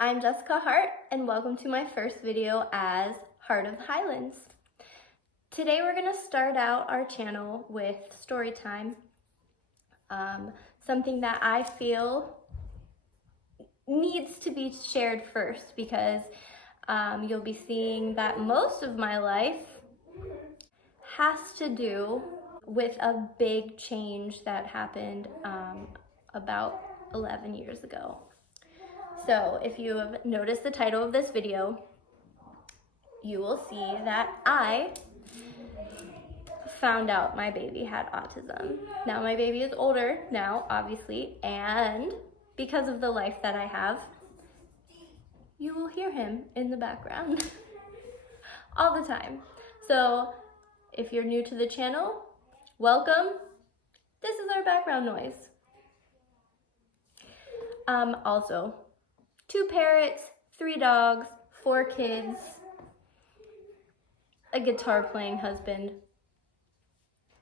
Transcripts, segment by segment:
I'm Jessica Hart, and welcome to my first video as Heart of the Highlands. Today we're going to start out our channel with story time, something that I feel needs to be shared first because you'll be seeing that most of my life has to do with a big change that happened about 11 years ago. So if you have noticed the title of this video, you will see that I found out my baby had autism. Now my baby is older now, obviously, and because of the life that I have, you will hear him in the background all the time. So if you're new to the channel, welcome. This is our background noise. Also, 2 parrots, 3 dogs, 4 kids, a guitar playing husband.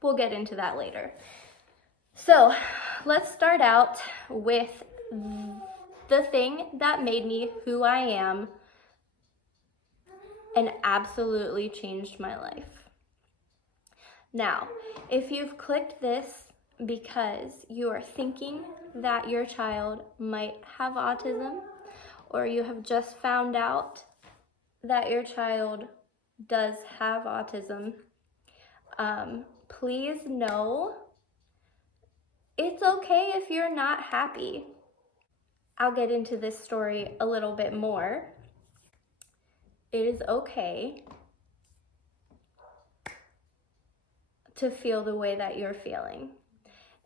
We'll get into that later. So let's start out with the thing that made me who I am and absolutely changed my life. Now, if you've clicked this because you are thinking that your child might have autism, or you have just found out that your child does have autism, please know it's okay if you're not happy. I'll get into this story a little bit more. It is okay to feel the way that you're feeling.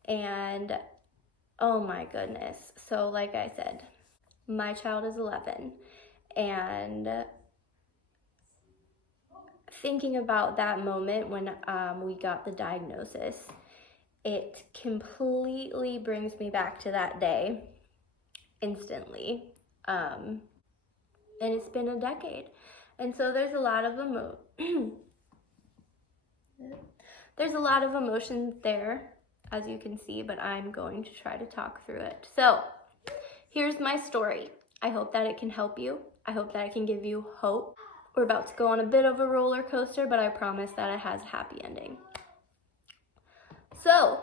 And oh my goodness. So like I said, my child is 11, and thinking about that moment when we got the diagnosis, it completely brings me back to that day instantly. And it's been a decade. And so there's a lot of emotion there, as you can see, but I'm going to try to talk through it. So here's my story. I hope that it can help you. I hope that it can give you hope. We're about to go on a bit of a roller coaster, but I promise that it has a happy ending. So,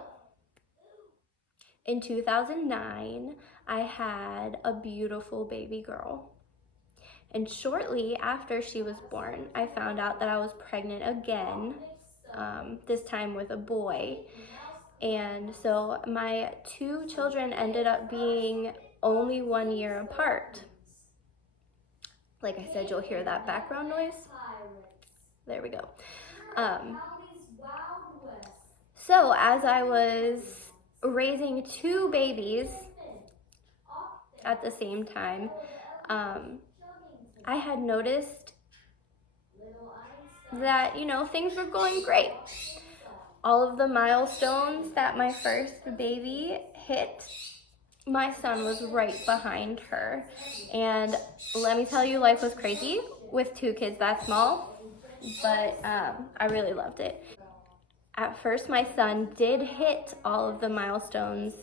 in 2009, I had a beautiful baby girl. And shortly after she was born, I found out that I was pregnant again, this time with a boy. And so my 2 children ended up being only 1 year apart. Like I said, you'll hear that background noise. There we go. So as I was raising 2 babies at the same time, I had noticed that, things were going great. All of the milestones that my first baby hit, my son was right behind her. And let me tell you, life was crazy with 2 kids that small, but I really loved it. At first, my son did hit all of the milestones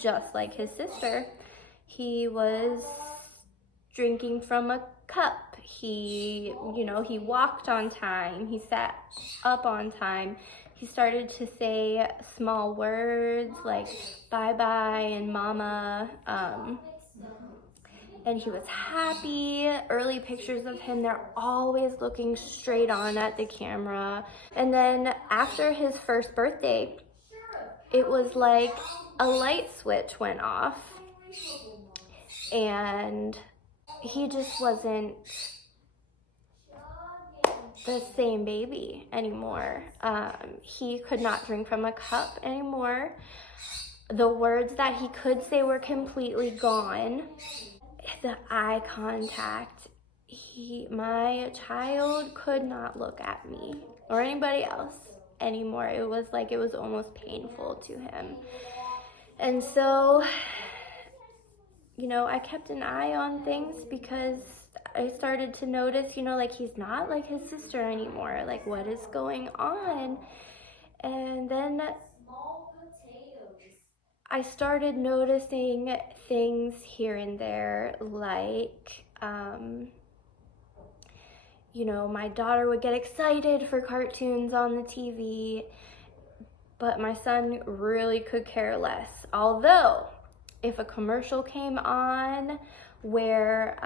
just like his sister. He was drinking from a cup. He walked on time. He sat up on time. He started to say small words like bye-bye and mama, and he was happy. Early pictures of him, they're always looking straight on at the camera. And then after his first birthday, it was like a light switch went off, and he just wasn't the same baby anymore. He could not drink from a cup anymore. The words that he could say were completely gone. The eye contact, my child could not look at me or anybody else anymore. It was like it was almost painful to him. And so, I kept an eye on things because I started to notice, like he's not like his sister anymore. Like, what is going on? And then I started noticing things here and there, like, you know, my daughter would get excited for cartoons on the TV, but my son really could care less. Although, if a commercial came on where,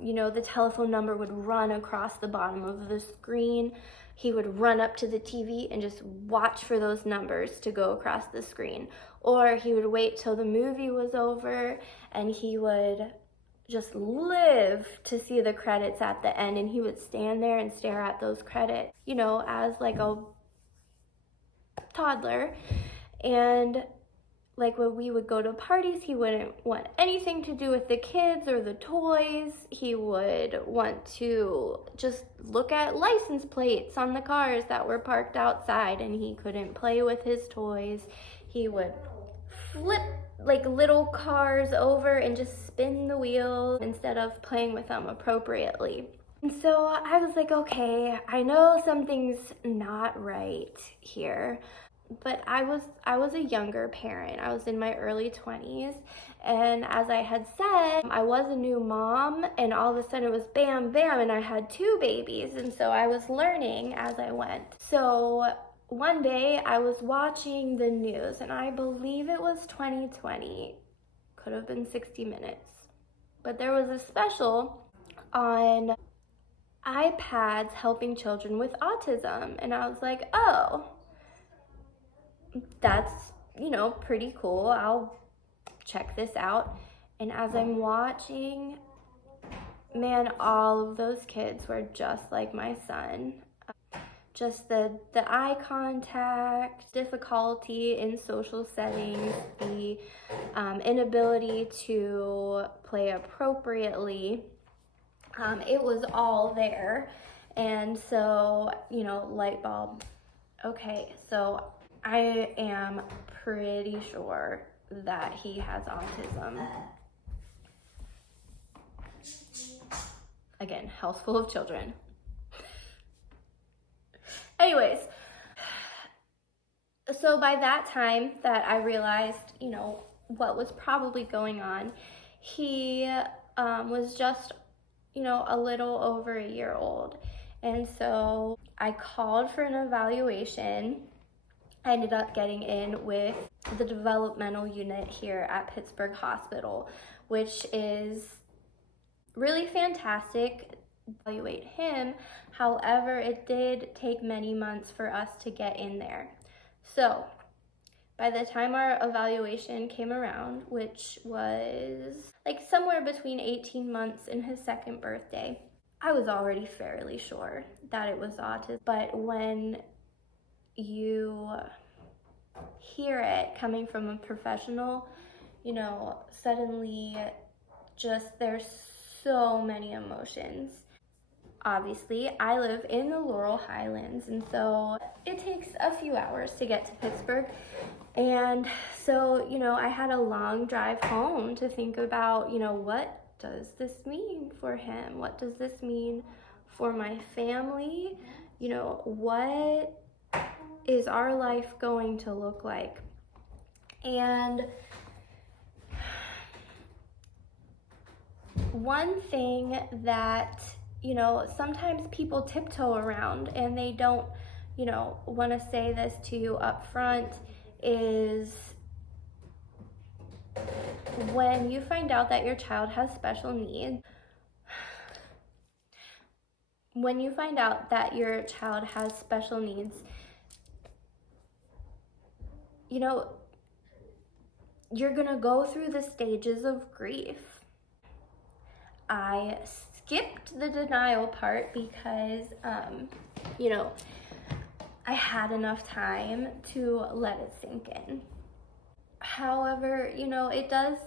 you know, the telephone number would run across the bottom of the screen, he would run up to the TV and just watch for those numbers to go across the screen. Or he would wait till the movie was over and he would just live to see the credits at the end, and he would stand there and stare at those credits, you know, as like a toddler. And like when we would go to parties, he wouldn't want anything to do with the kids or the toys. He would want to just look at license plates on the cars that were parked outside, and he couldn't play with his toys. He would flip like little cars over and just spin the wheel instead of playing with them appropriately. And so I was like, okay, I know something's not right here. But I was a younger parent. I was in my early 20s, and as I had said, I was a new mom, and all of a sudden it was bam bam, and I had 2 babies, and so I was learning as I went. So one day I was watching the news, and I believe it was 2020, could have been 60 Minutes, but there was a special on iPads helping children with autism, and I was like, oh, that's, you know, pretty cool. I'll check this out. And as I'm watching, man, all of those kids were just like my son. Just the eye contact, difficulty in social settings, the inability to play appropriately. It was all there. And so, you know, light bulb. Okay, so I am pretty sure that he has autism. Again, house full of children. Anyways, so by that time that I realized, you know, what was probably going on, he was just, you know, a little over a year old. And so I called for an evaluation. I ended up getting in with the developmental unit here at Pittsburgh Hospital, which is really fantastic. Evaluate him. However, it did take many months for us to get in there. So by the time our evaluation came around, which was like somewhere between 18 months and his 2nd birthday, I was already fairly sure that it was autism. But when you hear it coming from a professional, you know, suddenly just there's so many emotions. Obviously, I live in the Laurel Highlands, and so it takes a few hours to get to Pittsburgh. And so, you know, I had a long drive home to think about, you know, what does this mean for him? What does this mean for my family? You know, what is our life going to look like? And one thing that, you know, sometimes people tiptoe around and they don't, you know, want to say this to you up front is when you find out that your child has special needs, when you find out that your child has special needs, you know, you're gonna go through the stages of grief. I skipped the denial part because, you know, I had enough time to let it sink in. However, you know, it does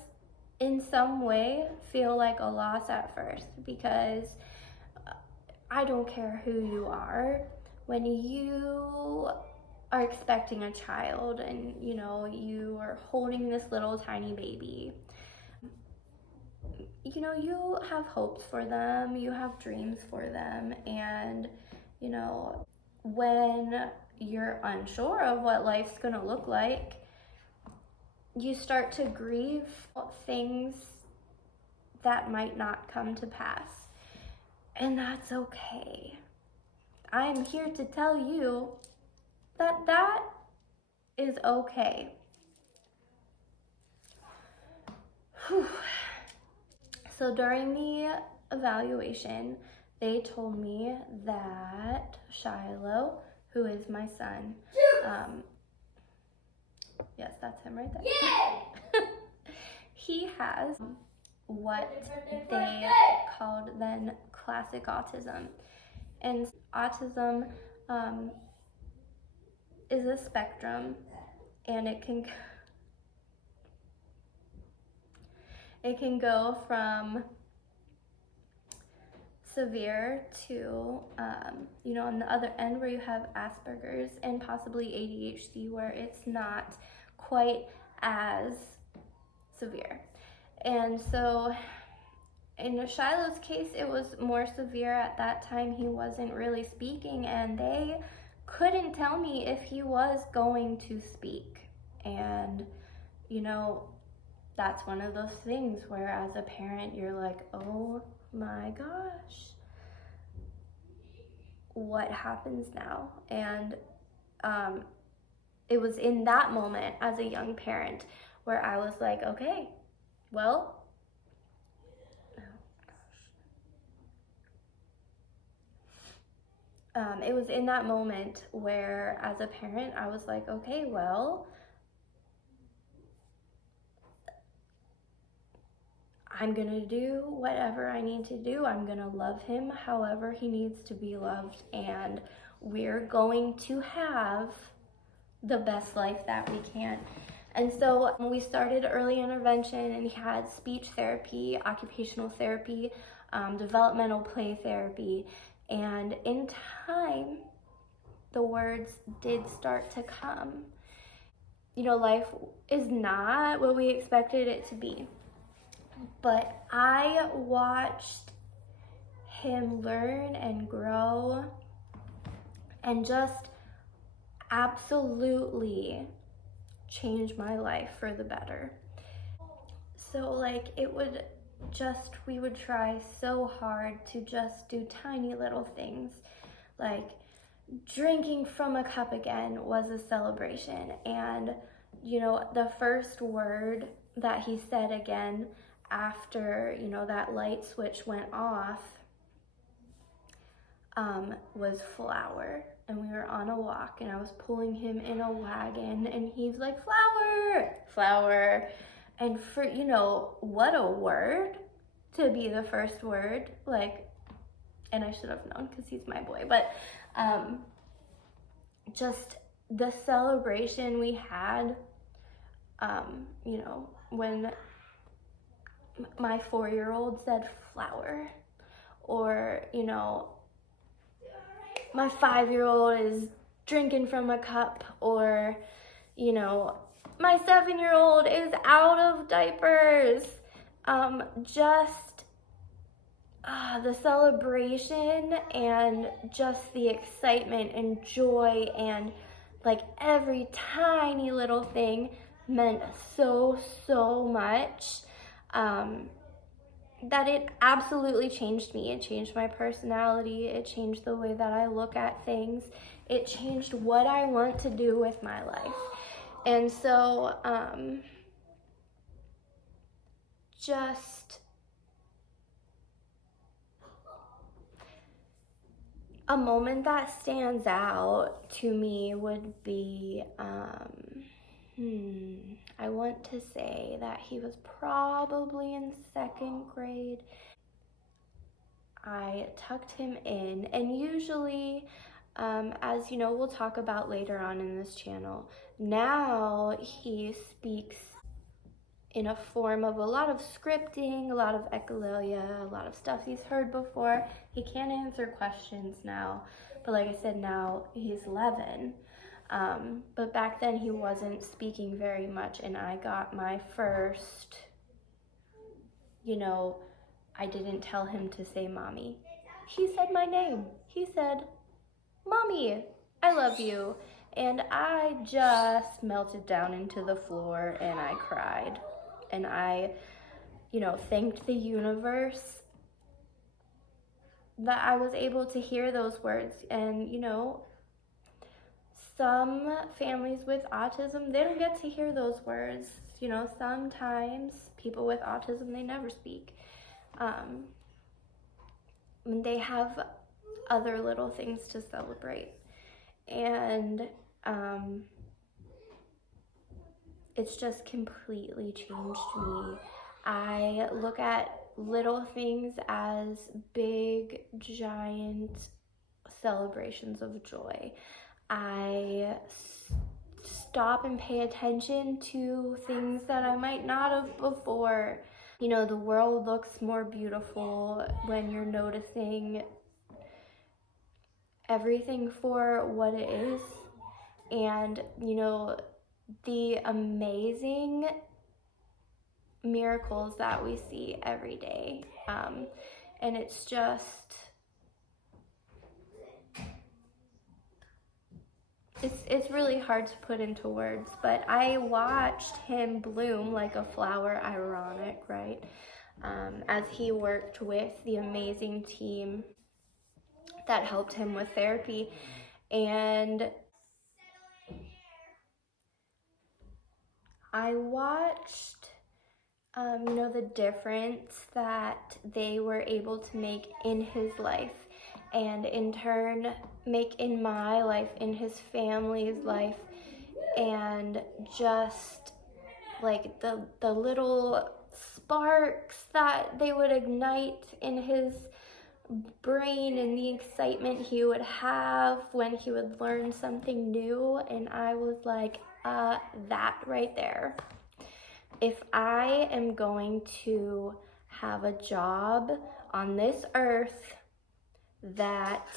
in some way feel like a loss at first, because I don't care who you are, when you are expecting a child and, you know, you are holding this little tiny baby, you know, you have hopes for them, you have dreams for them, and, you know, when you're unsure of what life's gonna look like, you start to grieve things that might not come to pass. And that's okay. I'm here to tell you that that is okay. Whew. So during the evaluation, they told me that Shiloh, who is my son, yes, that's him right there. Yeah! He has what they called then classic autism. And autism is a spectrum, and it can go from severe to, on the other end where you have Asperger's and possibly ADHD, where it's not quite as severe. And so in Shiloh's case, it was more severe. At that time, he wasn't really speaking, and they couldn't tell me if he was going to speak. And, that's one of those things where as a parent, you're like, oh my gosh, what happens now? And it was in that moment as a young parent where I was like, okay, well, it was in that moment where as a parent, I was like, okay, well, I'm gonna do whatever I need to do. I'm gonna love him however he needs to be loved, and we're going to have the best life that we can. And so we started early intervention, and he had speech therapy, occupational therapy, developmental play therapy, and in time, the words did start to come. Life is not what we expected it to be. But I watched him learn and grow and just absolutely change my life for the better. So we would try so hard to just do tiny little things. Like drinking from a cup again was a celebration. And, the first word that he said again after, that light switch went off, was flower. And we were on a walk, and I was pulling him in a wagon, and he's like, flower, flower. And for, what a word to be the first word, and I should have known because he's my boy, but just the celebration we had, when my 4-year-old said flower, or, my 5-year-old is drinking from a cup, or, my 7-year-old is out of diapers. The celebration and just the excitement and joy and every tiny little thing meant so much. That it absolutely changed me. It changed my personality. It changed the way that I look at things. It changed what I want to do with my life. And so, just a moment that stands out to me would be, I want to say that he was probably in 2nd grade. I tucked him in, and usually, as we'll talk about later on in this channel, now he speaks in a form of a lot of scripting, a lot of echolalia, a lot of stuff he's heard before. He can answer questions now, but like I said, now he's 11. But back then he wasn't speaking very much, and I got my first, I didn't tell him to say mommy. He said my name. He said, mommy, I love you. And I just melted down into the floor and I cried. And I, thanked the universe that I was able to hear those words. And, some families with autism, they don't get to hear those words. Sometimes people with autism, they never speak. And they have other little things to celebrate. And it's just completely changed me. I look at little things as big, giant celebrations of joy. I stop and pay attention to things that I might not have before. The world looks more beautiful when you're noticing everything for what it is. And, the amazing miracles that we see every day. And it's just, it's really hard to put into words, but I watched him bloom like a flower, ironic, right? As he worked with the amazing team that helped him with therapy. And I watched, the difference that they were able to make in his life, and in turn make in my life, in his family's life, and just like the little sparks that they would ignite in his brain and the excitement he would have when he would learn something new. And I was like, that right there. If I am going to have a job on this earth that,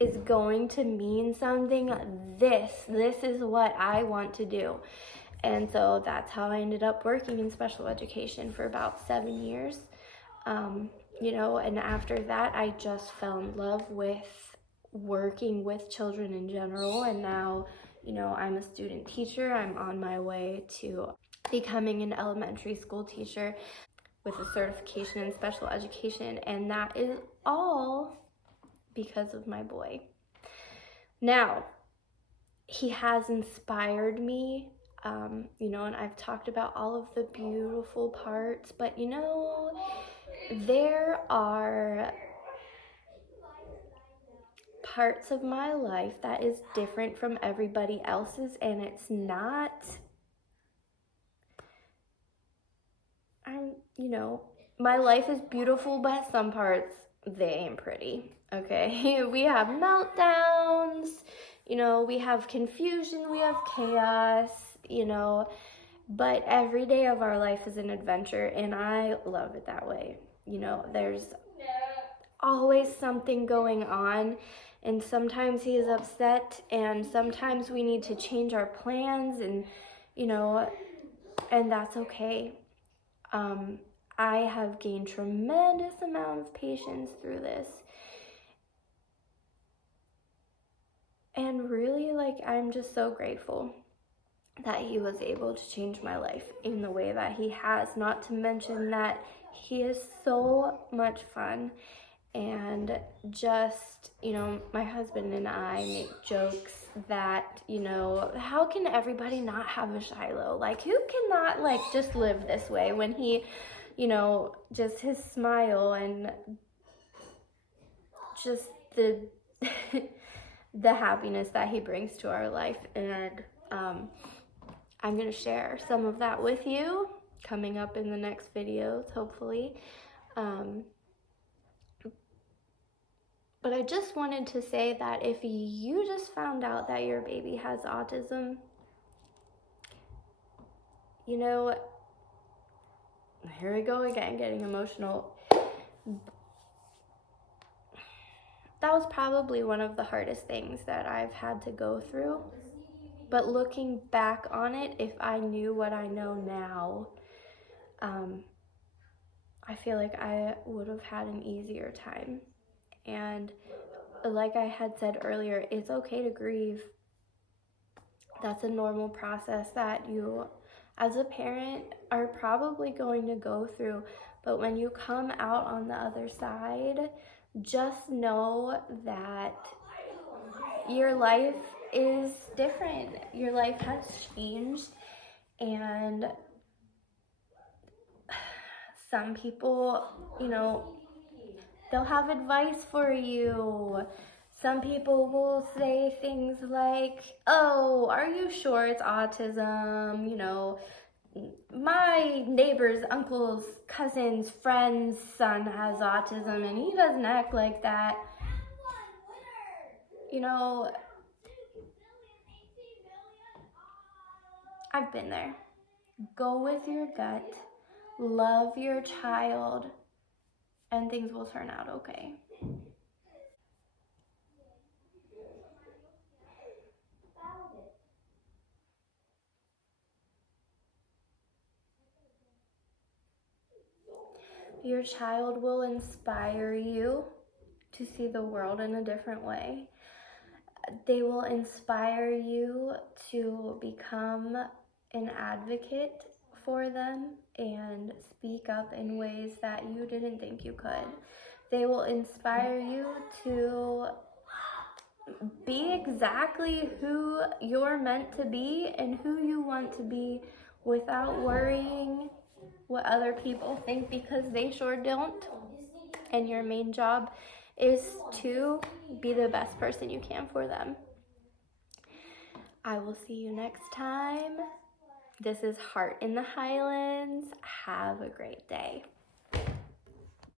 is going to mean something, this is what I want to do. And so that's how I ended up working in special education for about 7 years. And after that, I just fell in love with working with children in general. And now, I'm a student teacher. I'm on my way to becoming an elementary school teacher with a certification in special education. And that is all because of my boy. Now, he has inspired me, and I've talked about all of the beautiful parts, but there are parts of my life that is different from everybody else's, and it's not, my life is beautiful, but some parts, they ain't pretty, okay? We have meltdowns, we have confusion, we have chaos, but every day of our life is an adventure, and I love it that way. There's always something going on, and sometimes he is upset, and sometimes we need to change our plans, and and that's okay. I have gained tremendous amount of patience through this, and really, I'm just so grateful that he was able to change my life in the way that he has. Not to mention that he is so much fun. And just, my husband and I make jokes that, how can everybody not have a Shiloh? Who cannot, just live this way when he, just his smile and just the the happiness that he brings to our life. And I'm going to share some of that with you coming up in the next videos, hopefully. But I just wanted to say that if you just found out that your baby has autism, here we go again, getting emotional. That was probably one of the hardest things that I've had to go through. But looking back on it, if I knew what I know now, I feel like I would have had an easier time. And like I had said earlier, it's okay to grieve. That's a normal process that you, as a parent, are probably going to go through. But when you come out on the other side, just know that your life is different. Your life has changed, and some people, you know, they'll have advice for you. Some people will say things like, oh, are you sure it's autism? You know, my neighbor's uncle's cousin's friend's son has autism and he doesn't act like that. You know, I've been there. Go with your gut, love your child, and things will turn out okay. Your child will inspire you to see the world in a different way. They will inspire you to become an advocate for them and speak up in ways that you didn't think you could. They will inspire you to be exactly who you're meant to be and who you want to be without worrying what other people think, because they sure don't. And your main job is to be the best person you can for them. I will see you next time. This is Heart in the Highlands. Have a great day.